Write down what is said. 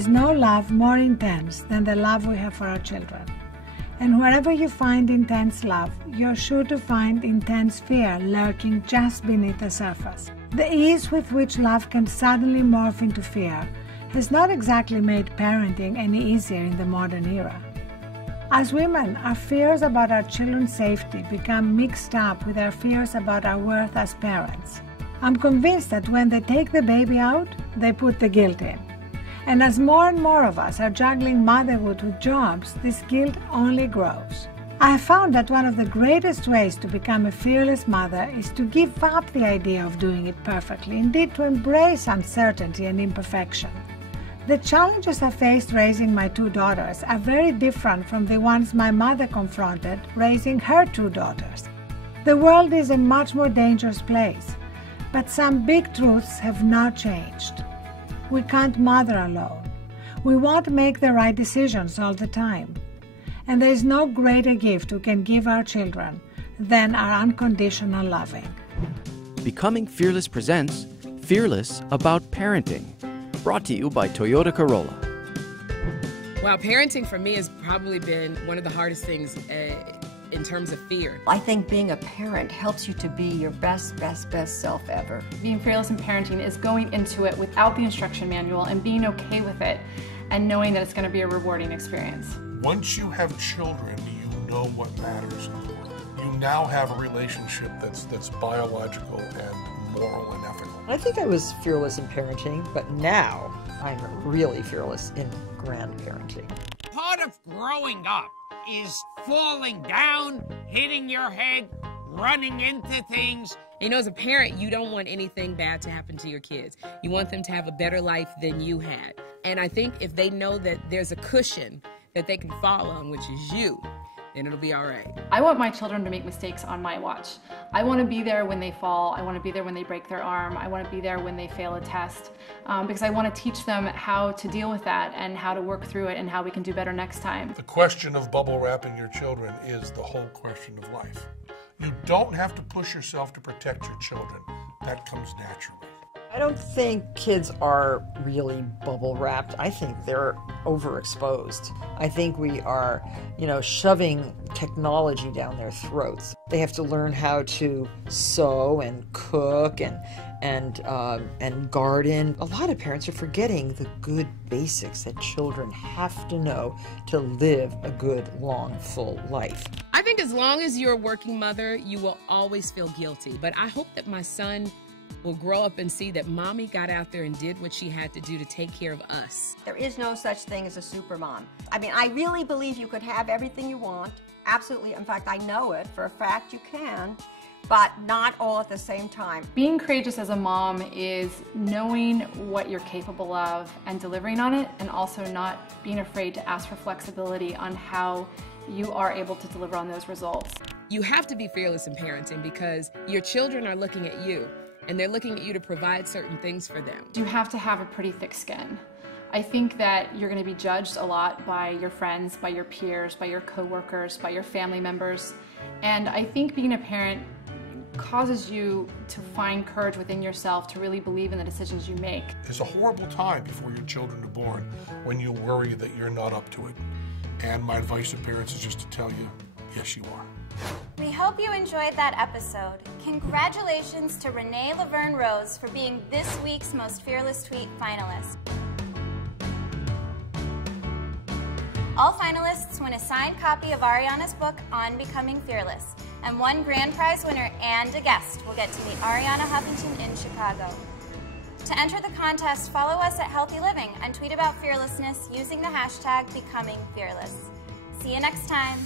is no love more intense than the love we have for our children. And wherever you find intense love, you're sure to find intense fear lurking just beneath the surface. The ease with which love can suddenly morph into fear has not exactly made parenting any easier in the modern era. As women, our fears about our children's safety become mixed up with our fears about our worth as parents. I'm convinced that when they take the baby out, they put the guilt in. And as more and more of us are juggling motherhood with jobs, this guilt only grows. I have found that one of the greatest ways to become a fearless mother is to give up the idea of doing it perfectly, indeed to embrace uncertainty and imperfection. The challenges I faced raising my 2 daughters are very different from the ones my mother confronted raising her 2 daughters. The world is a much more dangerous place, but some big truths have not changed. We can't mother alone. We won't make the right decisions all the time. And there is no greater gift we can give our children than our unconditional loving. Becoming Fearless presents Fearless About Parenting, brought to you by Toyota Corolla. Wow, parenting for me has probably been one of the hardest things in terms of fear. I think being a parent helps you to be your best self ever. Being fearless in parenting is going into it without the instruction manual and being okay with it and knowing that it's going to be a rewarding experience. Once you have children, you know what matters. You now have a relationship that's biological and moral and ethical. I think I was fearless in parenting, but now I'm really fearless in grandparenting. Part of growing up is falling down, hitting your head, running into things. You know, as a parent, you don't want anything bad to happen to your kids. You want them to have a better life than you had. And I think if they know that there's a cushion that they can fall on, which is you, then it'll be all right. I want my children to make mistakes on my watch. I want to be there when they fall. I want to be there when they break their arm. I want to be there when they fail a test because I want to teach them how to deal with that and how to work through it and how we can do better next time. The question of bubble wrapping your children is the whole question of life. You don't have to push yourself to protect your children. That comes naturally. I don't think kids are really bubble wrapped. I think they're overexposed. I think we are, shoving technology down their throats. They have to learn how to sew and cook and garden. A lot of parents are forgetting the good basics that children have to know to live a good, long, full life. I think as long as you're a working mother, you will always feel guilty. But I hope that my son will grow up and see that mommy got out there and did what she had to do to take care of us. There is no such thing as a super mom. I mean, I really believe you could have everything you want. Absolutely. In fact, I know it for a fact you can, but not all at the same time. Being courageous as a mom is knowing what you're capable of and delivering on it, and also not being afraid to ask for flexibility on how you are able to deliver on those results. You have to be fearless in parenting because your children are looking at you. And they're looking at you to provide certain things for them. You have to have a pretty thick skin. I think that you're going to be judged a lot by your friends, by your peers, by your coworkers, by your family members. And I think being a parent causes you to find courage within yourself to really believe in the decisions you make. It's a horrible time before your children are born when you worry that you're not up to it. And my advice to parents is just to tell you, yes, you are. We hope you enjoyed that episode. Congratulations to Renee Laverne Rose for being this week's Most Fearless Tweet finalist. All finalists win a signed copy of Arianna's book, On Becoming Fearless, and one grand prize winner and a guest will get to meet Arianna Huffington in Chicago. To enter the contest, follow us at Healthy Living and tweet about fearlessness using the hashtag #BecomingFearless. See you next time.